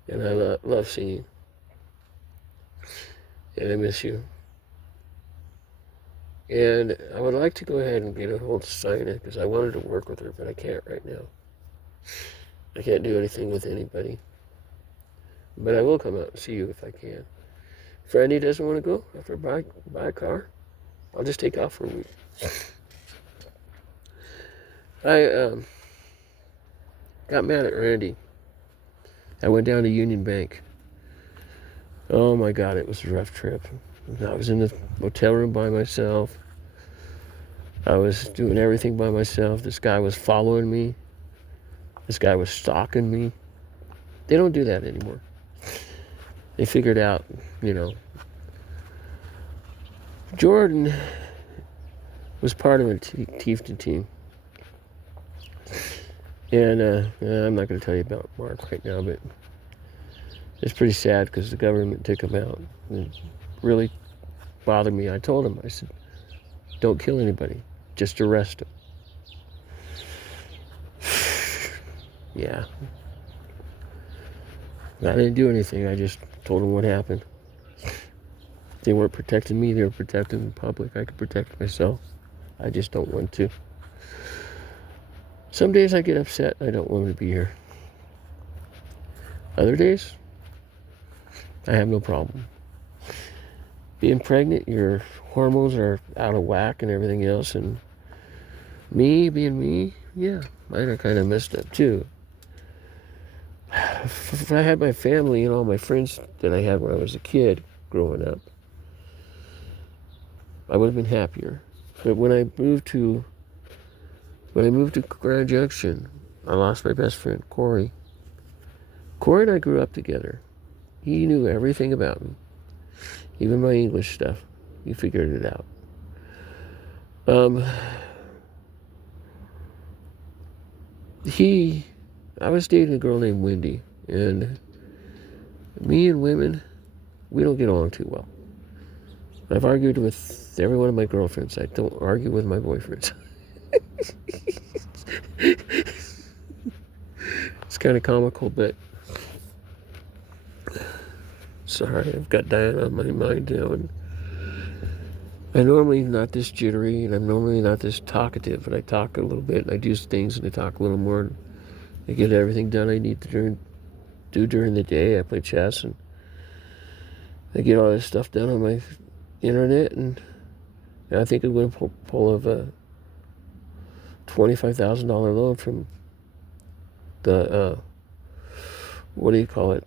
And I love singing. And I miss you. And I would like to go ahead and get a hold of Sina, because I wanted to work with her, but I can't right now. I can't do anything with anybody. But I will come out and see you if I can. If Randy doesn't want to go after I buy a car, I'll just take off for a week. I got mad at Randy. I went down to Union Bank. Oh my God, it was a rough trip. I was in the hotel room by myself. I was doing everything by myself. This guy was following me. This guy was stalking me. They don't do that anymore. They figured out, Jordan was part of a Chieftain team. And I'm not going to tell you about Mark right now, but it's pretty sad because the government took him out. It really bothered me. I told him, I said, don't kill anybody, just arrest him. Yeah. I didn't do anything. I just told them what happened. They weren't protecting me. They were protecting the public. I could protect myself. I just don't want to. Some days I get upset. I don't want to be here. Other days, I have no problem. Being pregnant, your hormones are out of whack and everything else. And me being me, yeah, mine are kind of messed up too. If I had my family and all my friends that I had when I was a kid growing up, I would have been happier. But when I moved to Grand Junction, I lost my best friend, Corey. Corey and I grew up together. He knew everything about me, even my English stuff. He figured it out. I was dating a girl named Wendy, and me and women, we don't get along too well. I've argued with every one of my girlfriends. I don't argue with my boyfriends. It's kind of comical, but sorry, I've got Diana on my mind now, and I'm normally not this jittery, and I'm normally not this talkative, but I talk a little bit, and I do things, and I talk a little more, and I get everything done I need to do during the day. I play chess, and I get all this stuff done on my internet, and I think I'm going to pull a $25,000 loan from the what do you call it?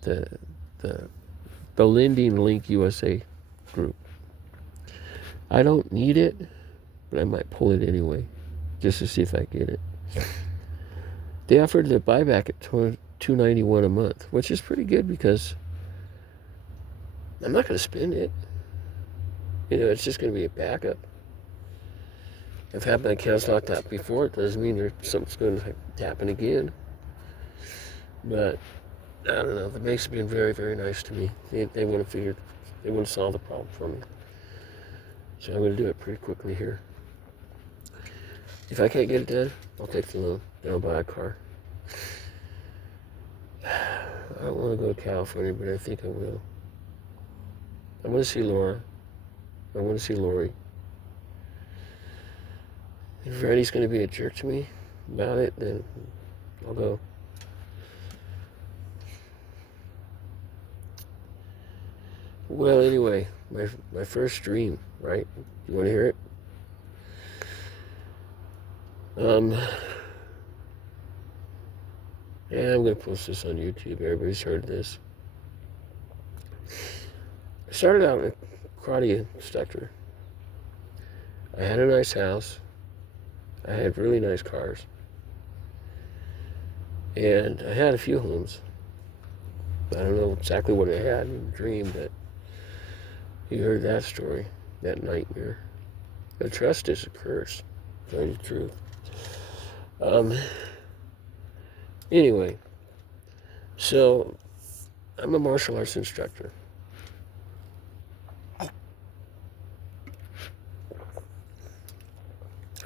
The Lending Link USA group. I don't need it, but I might pull it anyway, just to see if I get it. They offered the buyback at $291 a month, which is pretty good because I'm not going to spend it. It's just going to be a backup. I've had my accounts locked up before. It doesn't mean something's going to happen again. But I don't know. The banks have been very, very nice to me. They want to solve the problem for me. So I'm going to do it pretty quickly here. If I can't get it done, I'll take the loan. Then I'll buy a car. I don't want to go to California, but I think I will. I want to see Laura. I want to see Lori. If Freddie's going to be a jerk to me about it, then I'll go. Well, anyway, my first dream, right? You want to hear it? Yeah, I'm going to post this on YouTube. Everybody's heard this. I started out a karate instructor. I had a nice house. I had really nice cars. And I had a few homes. I don't know exactly what I had in the dream, but you heard that story, that nightmare. The trust is a curse, to tell you the truth. Anyway, so I'm a martial arts instructor.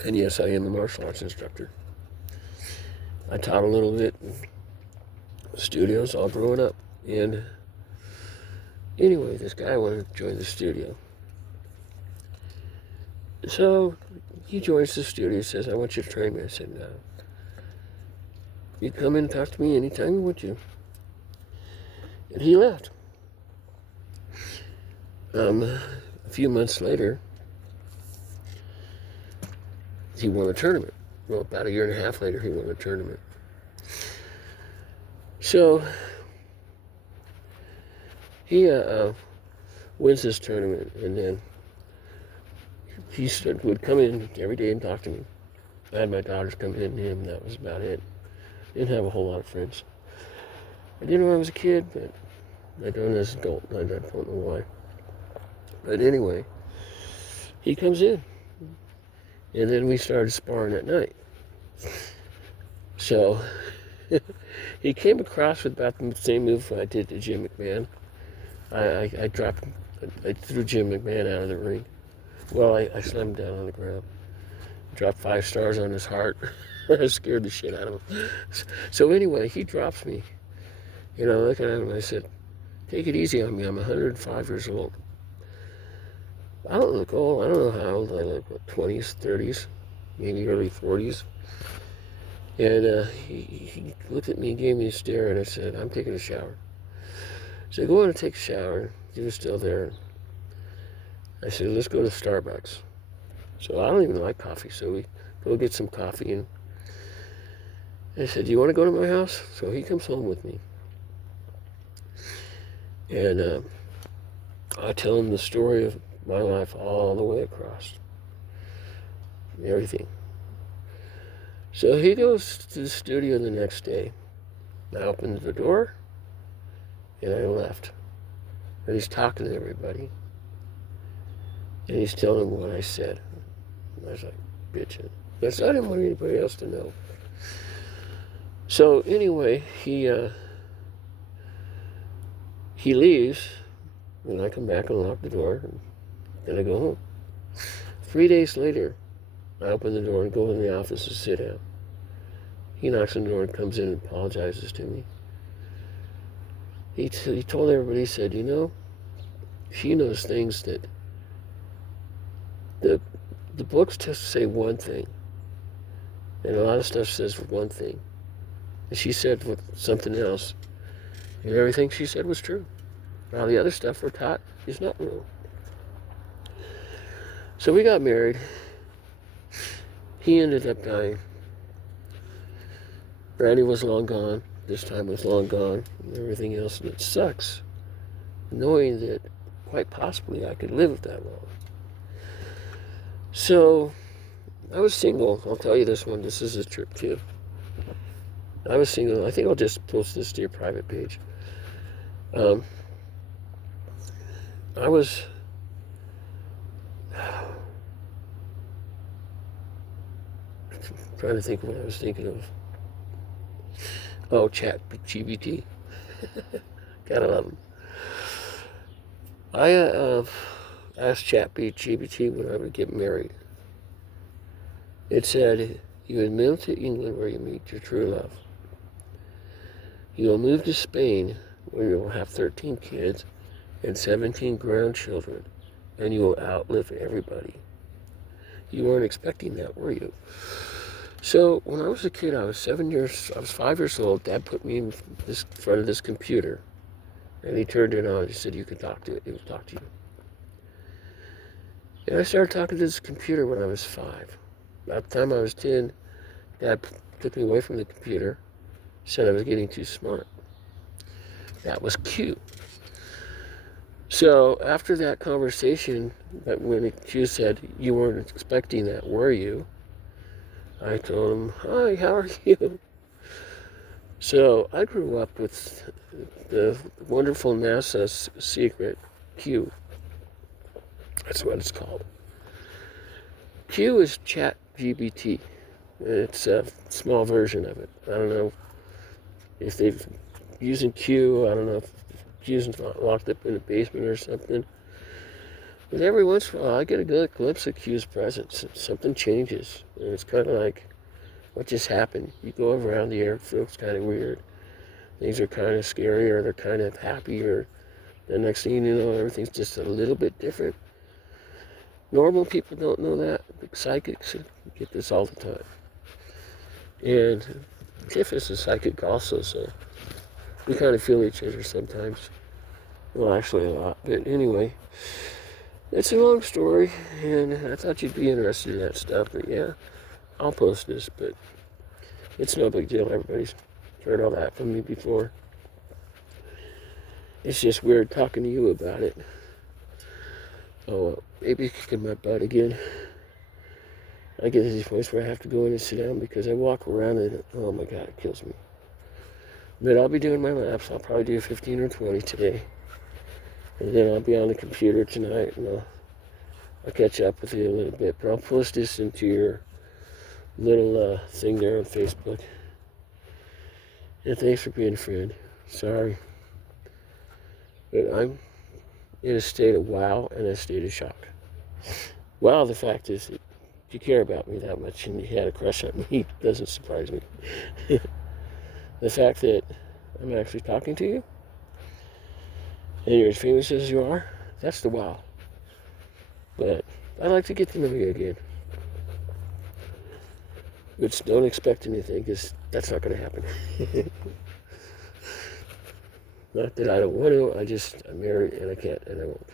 And yes, I am a martial arts instructor. I taught a little bit in studios all growing up. And anyway, this guy wanted to join the studio. So he joins the studio, says, I want you to train me. I said, no. You come in and talk to me anytime you want to. And he left. A few months later, he won a tournament. Well, about a year and a half later, he won a tournament. So he wins this tournament, and then he would come in every day and talk to me. I had my daughters come in, and him, that was about it. Didn't have a whole lot of friends. I did when I was a kid, but I don't as an adult. I don't know why. But anyway, he comes in. And then we started sparring at night. So he came across with about the same move I did to Jim McMahon. I threw Jim McMahon out of the ring. Well, I slammed him down on the ground. Dropped 5 stars on his heart. I scared the shit out of him. So anyway, he drops me. You know, looking at him, I said, take it easy on me. I'm 105 years old. I don't look old. I don't know how old I look. What, 20s, 30s, maybe early 40s. And he looked at me and gave me a stare, and I said, I'm taking a shower. So I go in and take a shower. He was still there. I said, let's go to Starbucks. So I don't even like coffee, so we go get some coffee. And I said, do you want to go to my house? So he comes home with me. And I tell him the story of my life all the way across. Everything. So he goes to the studio the next day. I opened the door, and I left. And he's talking to everybody. And he's telling them what I said. And I was like, bitch. Because I didn't want anybody else to know. So anyway, he leaves, and I come back and lock the door, and then I go home. 3 days later, I open the door and go in the office to sit down. He knocks on the door and comes in and apologizes to me. He told everybody, he said, you know, she knows things that the books just say one thing, and a lot of stuff says one thing. And she said something else, and everything she said was true. All the other stuff we're taught is not real. So we got married. He ended up dying. Brandy was long gone. This time was long gone. And everything else. And it sucks knowing that quite possibly I could live that long. So I was single. I'll tell you this one. This is a trip too. I was single. I think I'll just post this to your private page. I was trying to think of what I was thinking of. Oh, ChatGPT. Gotta love them. I asked ChatGPT when I would get married. It said, you would move to England where you meet your true love. You will move to Spain where you will have 13 kids and 17 grandchildren, and you will outlive everybody. You weren't expecting that, were you? So when I was a kid, I was 5 years old. Dad put me in front of this computer, and he turned it on. He said, you can talk to it. It will talk to you. And I started talking to this computer when I was 5. By the time I was 10, Dad took me away from the computer, said I was getting too smart. That was cute. So after that conversation, when Q said, you weren't expecting that, were you? I told him, hi, how are you? So I grew up with the wonderful NASA secret, Q. That's what it's called. Q is ChatGPT. It's a small version of it. I don't know if they've using Q. I don't know if Q's locked up in a basement or something. But every once in a while, I get a good glimpse of Q's presence. Something changes. And it's kind of like, what just happened? You go around the air, it feels kind of weird. Things are kind of scary, or they're kind of happy, or the next thing you know, everything's just a little bit different. Normal people don't know that. But psychics get this all the time. And Tiff is a psychic also, so we kind of feel each other sometimes. Well, actually a lot. But anyway, it's a long story, and I thought you'd be interested in that stuff. But yeah, I'll post this, but it's no big deal. Everybody's heard all that from me before. It's just weird talking to you about it. Oh, well, maybe kicking my butt again. I get to this place where I have to go in and sit down because I walk around and, oh my God, it kills me. But I'll be doing my laps. I'll probably do 15 or 20 today. And then I'll be on the computer tonight, and I'll catch up with you a little bit. But I'll post this into your little thing there on Facebook. And thanks for being a friend. Sorry. But I'm in a state of wow and a state of shock. Wow, the fact is that you care about me that much and you had a crush on me doesn't surprise me. The fact that I'm actually talking to you and you're as famous as you are, that's the wow. But I'd like to get to know you again. But don't expect anything, because that's not going to happen. Not that I don't want to, I'm married and I can't and I won't.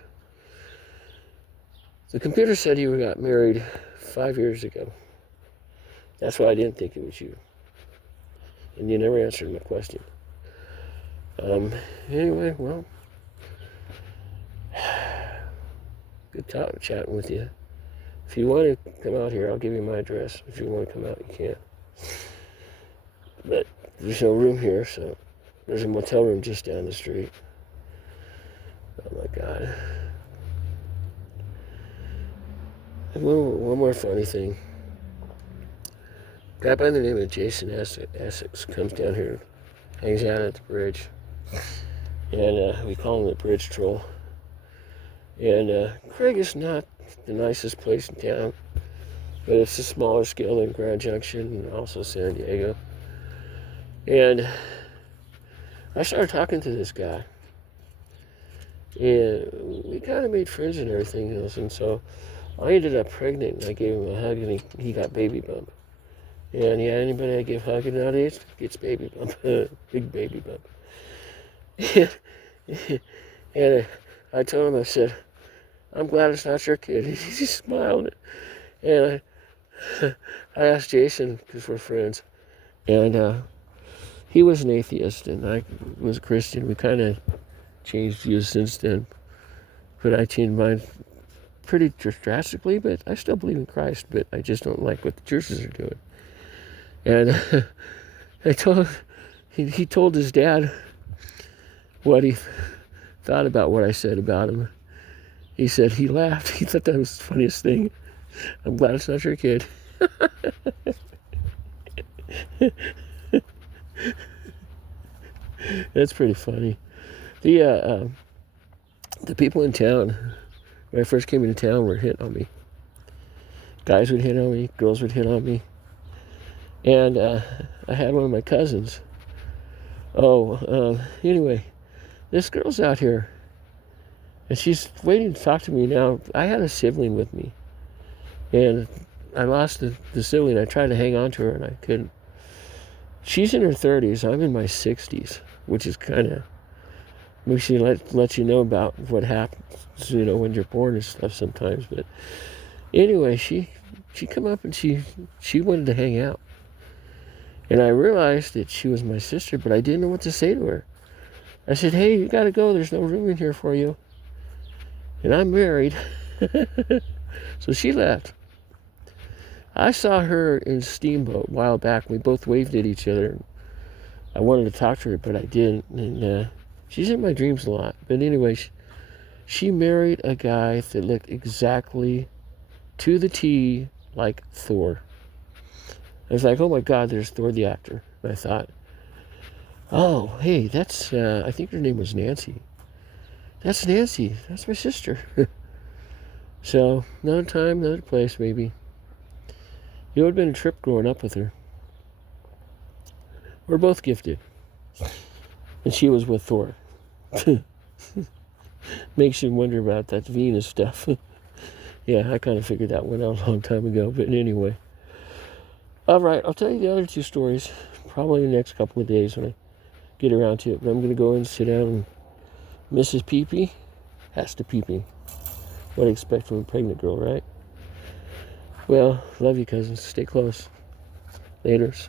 The computer said you got married 5 years ago. That's why I didn't think it was you. And you never answered my question. Anyway, well, good chatting with you. If you want to come out here, I'll give you my address. If you want to come out, you can. But there's no room here, so there's a motel room just down the street. Oh my God. And one more funny thing. A guy by the name of Jason Essex comes down here, hangs out at the bridge, and we call him the Bridge Troll. And Craig is not the nicest place in town, but it's a smaller scale than Grand Junction and also San Diego. And I started talking to this guy, and we kind of made friends and everything else. And so I ended up pregnant, and I gave him a hug, and he got baby bump. And yeah, anybody I give hugging nowadays gets baby bump, big baby bump. And I told him, I said, I'm glad it's not your kid. He just smiled. And I asked Jason, because we're friends, and he was an atheist, and I was a Christian. We kind of changed views since then. But I changed mine pretty drastically, but I still believe in Christ, but I just don't like what the churches are doing. And he told his dad what he thought about what I said about him. He said he laughed. He thought that was the funniest thing. I'm glad it's not your kid. That's pretty funny. The people in town, when I first came into town, were hitting on me. Guys would hit on me. Girls would hit on me. And I had one of my cousins. Anyway, this girl's out here. And she's waiting to talk to me now. I had a sibling with me. And I lost the sibling. I tried to hang on to her, and I couldn't. She's in her 30s. I'm in my 60s, which is kind of makes you let you know about what happens, when you're born and stuff sometimes. But anyway, she come up and she wanted to hang out. And I realized that she was my sister, but I didn't know what to say to her. I said, hey, you got to go. There's no room in here for you. And I'm married. So she left. I saw her in Steamboat a while back. We both waved at each other. I wanted to talk to her, but I didn't. And she's in my dreams a lot. But anyway, she married a guy that looked exactly to the T like Thor. I was like, oh my God, there's Thor the actor. And I thought, oh, hey, that's, I think her name was Nancy. That's Nancy. That's my sister. So, another time, another place, maybe. It would have been a trip growing up with her. We're both gifted. And she was with Thor. Makes you wonder about that Venus stuff. Yeah, I kind of figured that one out a long time ago. But anyway. All right, I'll tell you the other two stories probably in the next couple of days when I get around to it. But I'm going to go in and sit down, and Mrs. Pee-Pee has to pee-pee. What do you expect from a pregnant girl, right? Well, love you, cousins. Stay close. Laters.